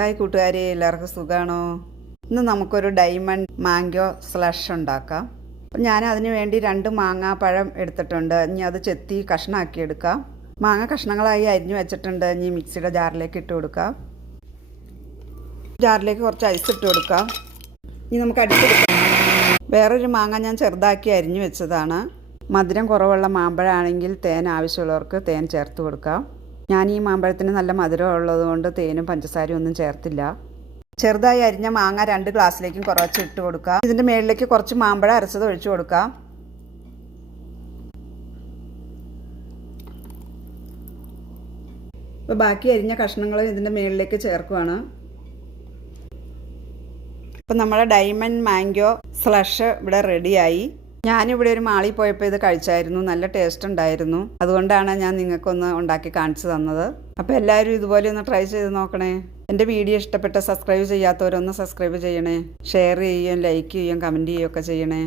Hi കൂട്ടുകാരെ, എല്ലാവർക്കും സുഖമാണോ? ഇന്ന് നമുക്കൊരു ഡയമണ്ട് മാംഗോ സ്ലഷ് ഉണ്ടാക്കാം. അപ്പം ഞാൻ അതിന് വേണ്ടി 2 മാങ്ങാപ്പഴം എടുത്തിട്ടുണ്ട്. ഇനി അത് ചെത്തി കഷ്ണമാക്കി എടുക്കാം. മാങ്ങ കഷ്ണങ്ങളായി അരിഞ്ഞു വെച്ചിട്ടുണ്ട്. ഇനി മിക്സിയുടെ ജാറിലേക്ക് ഇട്ട് കൊടുക്കാം. ജാറിലേക്ക് കുറച്ച് ഐസ് ഇട്ട് കൊടുക്കാം. ഇനി നമുക്ക് അടിച്ചെടുക്കാം. വേറൊരു മാങ്ങ ഞാൻ ചെറുതാക്കി അരിഞ്ഞു വെച്ചതാണ്. മധുരം കുറവുള്ള മാമ്പഴമാണെങ്കിൽ തേൻ ആവശ്യമുള്ളവർക്ക് തേൻ ചേർത്ത് കൊടുക്കാം. ഞാൻ ഈ മാമ്പഴത്തിന് നല്ല മധുരം ഉള്ളതുകൊണ്ട് തേനും പഞ്ചസാരയും ഒന്നും ചേർത്തില്ല. ചെറുതായി അരിഞ്ഞ മാങ്ങ 2 ഗ്ലാസ്സിലേക്കും കുറച്ച് ഇട്ട് കൊടുക്കാം. ഇതിൻ്റെ മുകളിലേക്ക് കുറച്ച് മാമ്പഴം അരച്ചത് ഒഴിച്ചു കൊടുക്കാം. ഇപ്പോൾ ബാക്കി അരിഞ്ഞ കഷ്ണങ്ങൾ ഇതിൻ്റെ മുകളിലേക്ക് ചേർക്കുവാണ്. ഇപ്പം നമ്മുടെ ഡയമണ്ട് മാംഗോ സ്ലഷ് ഇവിടെ റെഡിയായി. ഞാനിവിടെ ഒരു മാളിൽ പോയപ്പോൾ ഇത് കഴിച്ചായിരുന്നു. നല്ല ടേസ്റ്റ് ഉണ്ടായിരുന്നു. അതുകൊണ്ടാണ് ഞാൻ നിങ്ങൾക്കൊന്ന് ഉണ്ടാക്കി കാണിച്ചു തന്നത്. അപ്പോൾ എല്ലാവരും ഇതുപോലെ ഒന്ന് ട്രൈ ചെയ്ത് നോക്കണേ. എൻ്റെ വീഡിയോ ഇഷ്ടപ്പെട്ട സബ്സ്ക്രൈബ് ചെയ്യാത്തവരൊന്ന് സബ്സ്ക്രൈബ് ചെയ്യണേ. ഷെയർ ചെയ്യുകയും ലൈക്ക് ചെയ്യുകയും കമൻറ്റ് ചെയ്യുകയൊക്കെ ചെയ്യണേ.